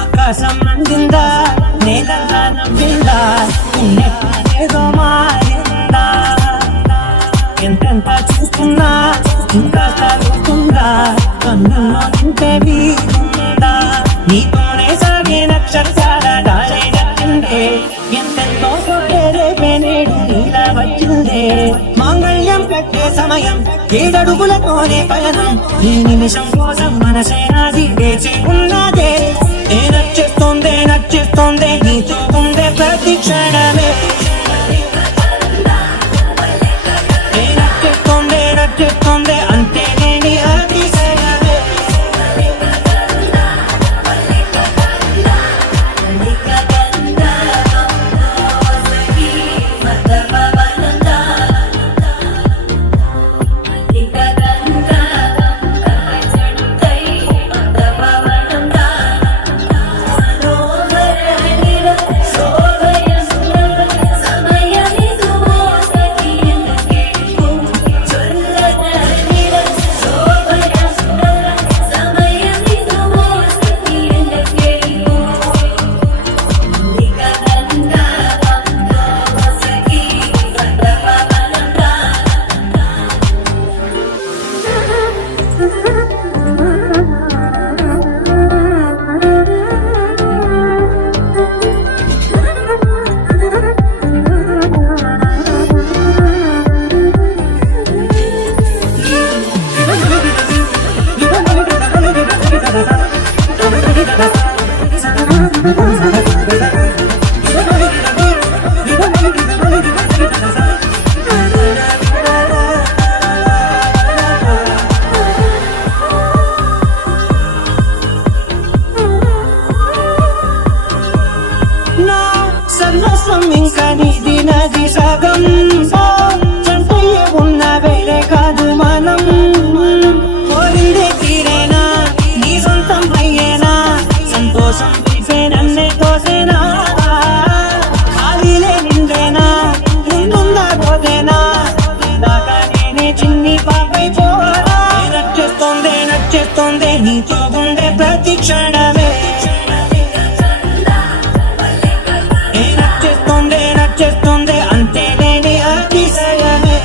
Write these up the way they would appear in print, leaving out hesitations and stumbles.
ఆకాశం అందిందా నేలల్లా నవ్విందా ఏదో మారిందా ఎంతెంత చూస్తున్నా ఇంకా తగ్గుతుందా కన్నుల్లో నింటే వీరుందా నీతోనే సాగే నక్షత్రాల దారే నచ్చిందే ఎంతెంతో రేపే నేడు నీలా వచ్చిందే మాంగళ్యం కట్టే సమయం ఏడడుగులతోనే పయనం ఈ నిమిషం కోసం మనసే నాది వేచి ఉన్నదే నచ్చేస్తోందే నీతో ఉండే ప్రతి క్షణమే నచ్చేస్తోందే అంతే లేని అతిశయమే సర్వస్వం ఇంకా నీది నది సగం చంటయ్యే ఉన్న వేరే కాదు మనం కోరిందే తీరేనా నీ సొంతం అయ్యేనా సంతోషం నన్నే తోసేనా ఖాళీలే నిండేనా నిండుందా పోతేనా దాకా నేనే చిన్ని పాపై పోరా నచ్చేస్తోందే నీతో ఉండే ప్రతి క్షణమే నచ్చేస్తోందే అంతే లేని అతిశయమే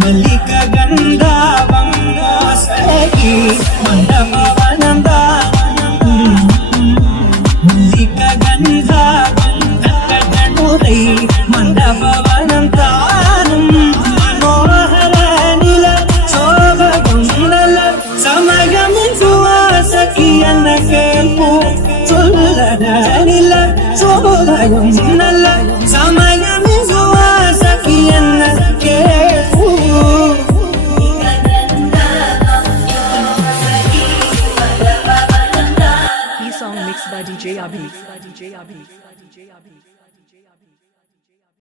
మల్లిక గంధావం మోసగి మండపవనం మల్లిక గంధావం కట్టడనురై మండపవనం తానం మనోహర నిల శోభగుండల సమయం సువాసకి అన్న కేల్పు చొల్లడనిల శోభయం నల్ల సమయం సువాసకి అన్న కేల్పు. Song mixed by DJ Abhi.